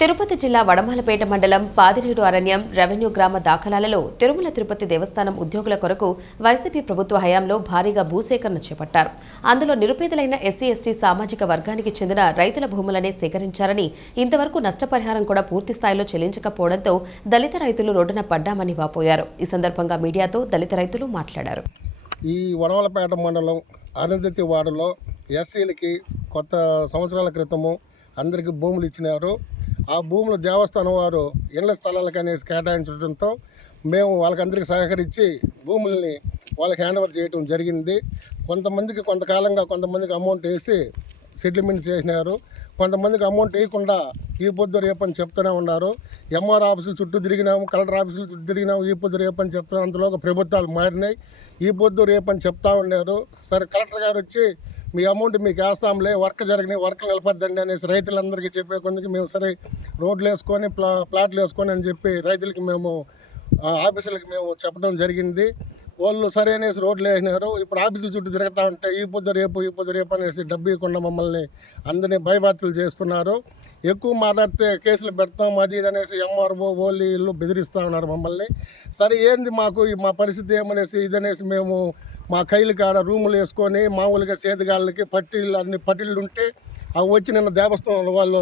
తిరుపతి జిల్లా వడమాలపేట మండలం పాదిరేడు అరణ్యం రెవెన్యూ గ్రామ దాఖలాలలో తిరుమల తిరుపతి దేవస్థానం ఉద్యోగుల కొరకు వైసీపీ ప్రభుత్వ హయాంలో భారీగా భూసేకరణ చేపట్టారు. అందులో నిరుపేదలైన ఎస్సీ ఎస్టీ సామాజిక వర్గానికి చెందిన రైతుల భూములనే సేకరించారని ఇంతవరకు నష్టపరిహారం కూడా పూర్తి స్థాయిలో చెల్లించకపోవడంతో దళిత రైతులు రోడ్డున పడ్డామని వాపోయారు. ఈ సందర్భంగా మీడియాతో దళిత రైతులు మాట్లాడారు. ఈ వడవలపేట మండలం అరుంధతి వాడలో ఎస్సీలకి కొత్త సంవత్సరాల క్రితము అందరికీ భూములు ఇచ్చినారు. ఆ భూములు దేవస్థానం వారు ఇళ్ళ స్థలాలకు అనేసి కేటాయించడంతో మేము వాళ్ళకందరికీ సహకరించి భూముల్ని వాళ్ళకి హ్యాండ్ ఓవర్ చేయడం జరిగింది. కొంతమందికి కొంతకాలంగా కొంతమందికి అమౌంట్ వేసి సెటిల్మెంట్ చేసినారు. కొంతమందికి అమౌంట్ వేయకుండా ఈ పొద్దు రేపు అని చెప్తూనే ఉన్నారు. ఎంఆర్ ఆఫీసులు చుట్టూ తిరిగినాము కలెక్టర్ ఆఫీసులు చుట్టూ తిరిగినాము ఈ పొద్దు రేపు అని చెప్తున్నారు. అందులో ప్రభుత్వాలు మారినాయి. ఈ పొద్దు రేపని చెప్తా ఉన్నారు. సరే కలెక్టర్ గారు వచ్చి మీ అమౌంట్ మీకు వేస్తాంలే వర్క్ జరిగినాయి వర్క్ నిలపద్దండి అనేసి రైతులందరికీ చెప్పే కొందుకు మేము సరే రోడ్లు వేసుకొని ప్లా ప్లాట్లు వేసుకొని అని చెప్పి రైతులకి మేము ఆఫీసులకి మేము చెప్పడం జరిగింది. వాళ్ళు సరే అనేసి రోడ్లు వేసినారు. ఇప్పుడు ఆఫీసుల చుట్టూ తిరుగుతూ ఉంటే ఈ పొద్దు రేపు ఈ పొద్దు రేపు అనేసి డబ్బు ఇవ్వకుండా మమ్మల్ని అందరినీ భయభాతులు చేస్తున్నారు. ఎక్కువ మాట్లాడితే కేసులు పెడతాం అది ఇది అనేసి ఎంఆర్ఓ ఓళ్ళు బెదిరిస్తూ ఉన్నారు మమ్మల్ని. సరే ఏంది మాకు ఈ మా పరిస్థితి ఏమనేసి ఇదనేసి మేము మా కైలు కాడ రూములు వేసుకొని మామూలుగా చేతిగాళ్ళకి పట్టీలు అన్ని పట్టీలు ఉంటే అవి వచ్చి నిన్న దేవస్థానం వాళ్ళు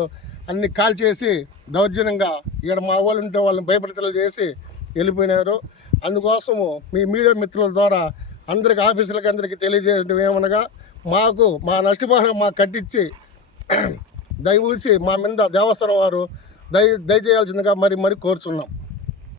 అన్ని కాల్ చేసి దౌర్జన్యంగా ఇక్కడ మా వాళ్ళు ఉంటే వాళ్ళని భయపడతలు చేసి వెళ్ళిపోయినారు. అందుకోసము మీ మీడియా మిత్రుల ద్వారా అందరికి ఆఫీసులకి అందరికీ తెలియజేయడం ఏమనగా మాకు మా నష్టపరిహారం మాకు కట్టించి దయవూసి మా మీద దేవస్థానం వారు దయ దయచేయాల్సిందిగా మరి మరి కోరుచున్నాం.